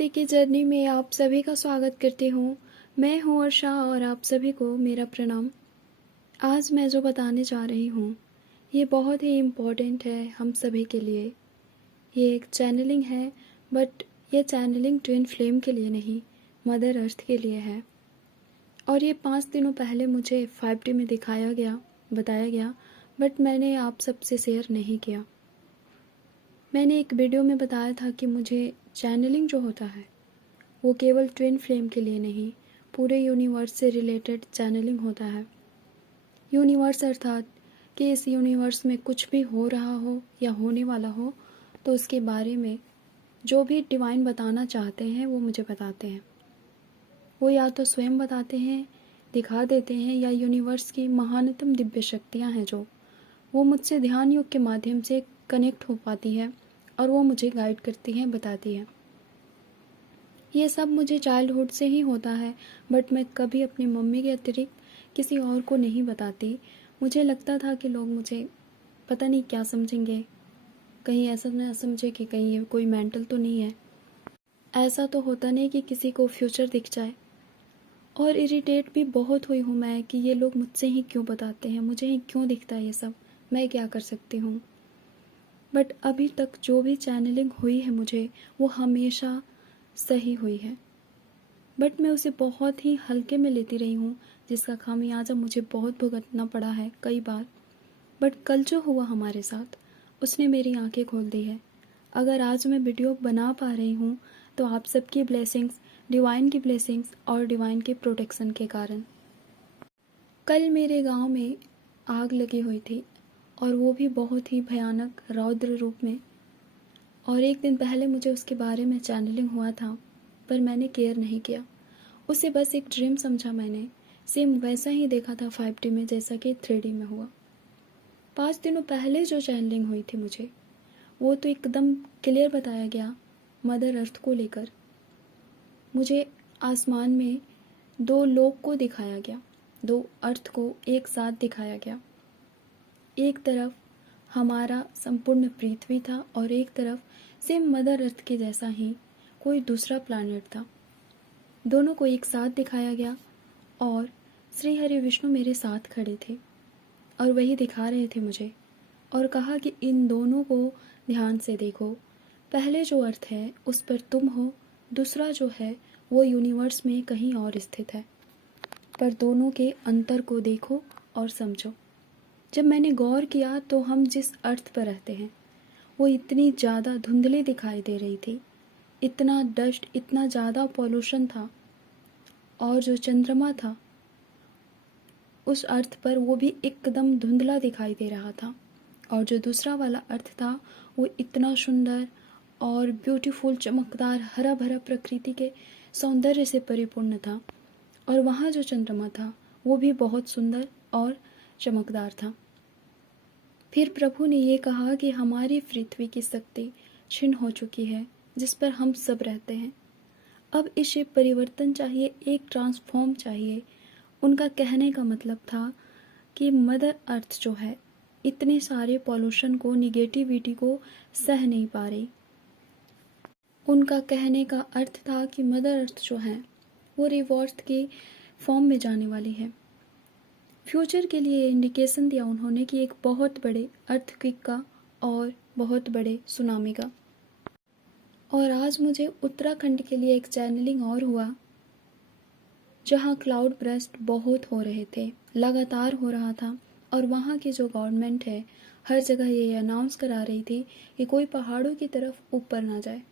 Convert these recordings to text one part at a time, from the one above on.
भक्ति की जर्नी में आप सभी का स्वागत करती हूँ। मैं हूँ अर्षा और आप सभी को मेरा प्रणाम। आज मैं जो बताने जा रही हूँ ये बहुत ही इम्पोर्टेंट है हम सभी के लिए। ये एक चैनलिंग है, बट ये चैनलिंग ट्विन फ्लेम के लिए नहीं, मदर अर्थ के लिए है। और ये 5 दिनों पहले मुझे 5D में बताया गया, बट मैंने आप सबसे शेयर नहीं किया। मैंने एक वीडियो में बताया था कि मुझे चैनलिंग जो होता है वो केवल ट्विन फ्लेम के लिए नहीं, पूरे यूनिवर्स से रिलेटेड चैनलिंग होता है। यूनिवर्स अर्थात कि इस यूनिवर्स में कुछ भी हो रहा हो या होने वाला हो तो उसके बारे में जो भी डिवाइन बताना चाहते हैं वो मुझे बताते हैं। वो या तो स्वयं बताते हैं, दिखा देते हैं, या यूनिवर्स की महानतम दिव्य शक्तियाँ हैं जो वो मुझसे ध्यान योग के माध्यम से कनेक्ट हो पाती है और वो मुझे गाइड करती हैं, बताती है। ये सब मुझे चाइल्डहुड से ही होता है, बट मैं कभी अपनी मम्मी के अतिरिक्त किसी और को नहीं बताती। मुझे लगता था कि लोग मुझे पता नहीं क्या समझेंगे, कहीं ऐसा ना समझे कि कहीं ये कोई मेंटल तो नहीं है। ऐसा तो होता नहीं कि किसी को फ्यूचर दिख जाए। और इरिटेट भी बहुत हुई हूँ मैं कि ये लोग मुझसे ही क्यों बताते हैं, मुझे ही क्यों दिखता है ये सब, मैं क्या कर सकती हूँ। बट अभी तक जो भी चैनलिंग हुई है मुझे वो हमेशा सही हुई है, बट मैं उसे बहुत ही हल्के में लेती रही हूँ, जिसका खामियाजा मुझे बहुत भुगतना पड़ा है कई बार। बट कल जो हुआ हमारे साथ उसने मेरी आंखें खोल दी है। अगर आज मैं वीडियो बना पा रही हूँ तो आप सबकी ब्लेसिंग्स, डिवाइन की ब्लेसिंग्स और डिवाइन के प्रोटेक्शन के कारण। कल मेरे गांव में आग लगी हुई थी और वो भी बहुत ही भयानक रौद्र रूप में। और एक दिन पहले मुझे उसके बारे में चैनलिंग हुआ था, पर मैंने केयर नहीं किया, उसे बस एक ड्रीम समझा। मैंने सेम वैसा ही देखा था 5D में जैसा कि 3D में हुआ। 5 दिनों पहले जो चैनलिंग हुई थी मुझे वो तो एकदम क्लियर बताया गया मदर अर्थ को लेकर। मुझे आसमान में 2 लोक को दिखाया गया, 2 अर्थ को एक साथ दिखाया गया। एक तरफ हमारा संपूर्ण पृथ्वी था और एक तरफ सेम मदर अर्थ के जैसा ही कोई दूसरा प्लैनेट था। दोनों को एक साथ दिखाया गया और श्री हरि विष्णु मेरे साथ खड़े थे और वही दिखा रहे थे मुझे और कहा कि इन दोनों को ध्यान से देखो। पहले जो अर्थ है उस पर तुम हो, दूसरा जो है वो यूनिवर्स में कहीं और स्थित है, पर दोनों के अंतर को देखो और समझो। जब मैंने गौर किया तो हम जिस अर्थ पर रहते हैं वो इतनी ज़्यादा धुंधली दिखाई दे रही थी, इतना डस्ट, इतना ज़्यादा पॉल्यूशन था। और जो चंद्रमा था उस अर्थ पर वो भी एकदम धुंधला दिखाई दे रहा था। और जो दूसरा वाला अर्थ था वो इतना सुंदर और ब्यूटीफुल, चमकदार, हरा भरा प्रकृति के सौंदर्य से परिपूर्ण था। और वहाँ जो चंद्रमा था वो भी बहुत सुंदर और चमकदार था। फिर प्रभु ने ये कहा कि हमारी पृथ्वी की शक्ति क्षीण हो चुकी है जिस पर हम सब रहते हैं। अब इसे परिवर्तन चाहिए, एक ट्रांसफॉर्म चाहिए। उनका कहने का मतलब था कि मदर अर्थ जो है इतने सारे पॉल्यूशन को, निगेटिविटी को सह नहीं पा रही। उनका कहने का अर्थ था कि मदर अर्थ जो है वो रिवॉर्थ के फॉर्म में जाने वाली है। फ्यूचर के लिए इंडिकेशन दिया उन्होंने कि एक बहुत बड़े अर्थक्वेक का और बहुत बड़े सुनामी का। और आज मुझे उत्तराखंड के लिए एक चैनलिंग और हुआ जहां क्लाउड ब्रस्ट बहुत हो रहे थे, लगातार हो रहा था। और वहां की जो गवर्नमेंट है हर जगह ये अनाउंस करा रही थी कि कोई पहाड़ों की तरफ ऊपर ना जाए।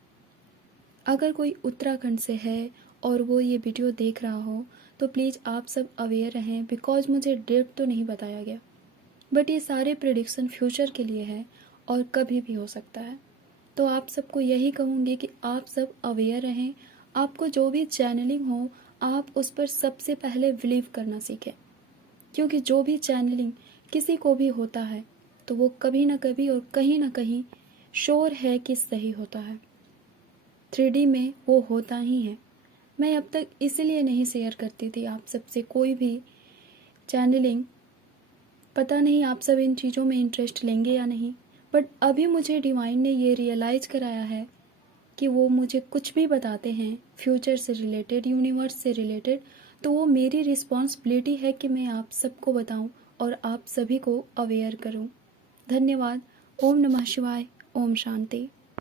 अगर कोई उत्तराखंड से है और वो ये वीडियो देख रहा हो तो प्लीज़ आप सब अवेयर रहें, बिकॉज मुझे डेट तो नहीं बताया गया, बट ये सारे प्रेडिक्शन फ्यूचर के लिए है और कभी भी हो सकता है। तो आप सबको यही कहूँगी कि आप सब अवेयर रहें। आपको जो भी चैनलिंग हो आप उस पर सबसे पहले बिलीव करना सीखें, क्योंकि जो भी चैनलिंग किसी को भी होता है तो वो कभी ना कभी और कहीं ना कहीं श्योर है कि सही होता है। 3D में वो होता ही है। मैं अब तक इसलिए नहीं शेयर करती थी आप सबसे कोई भी चैनलिंग, पता नहीं आप सब इन चीज़ों में इंटरेस्ट लेंगे या नहीं, बट अभी मुझे डिवाइन ने ये रियलाइज़ कराया है कि वो मुझे कुछ भी बताते हैं फ्यूचर से रिलेटेड, यूनिवर्स से रिलेटेड, तो वो मेरी रिस्पॉन्सिबिलिटी है कि मैं आप सबको बताऊं और आप सभी को अवेयर करूं। धन्यवाद। ओम नमः शिवाय। ओम शांति।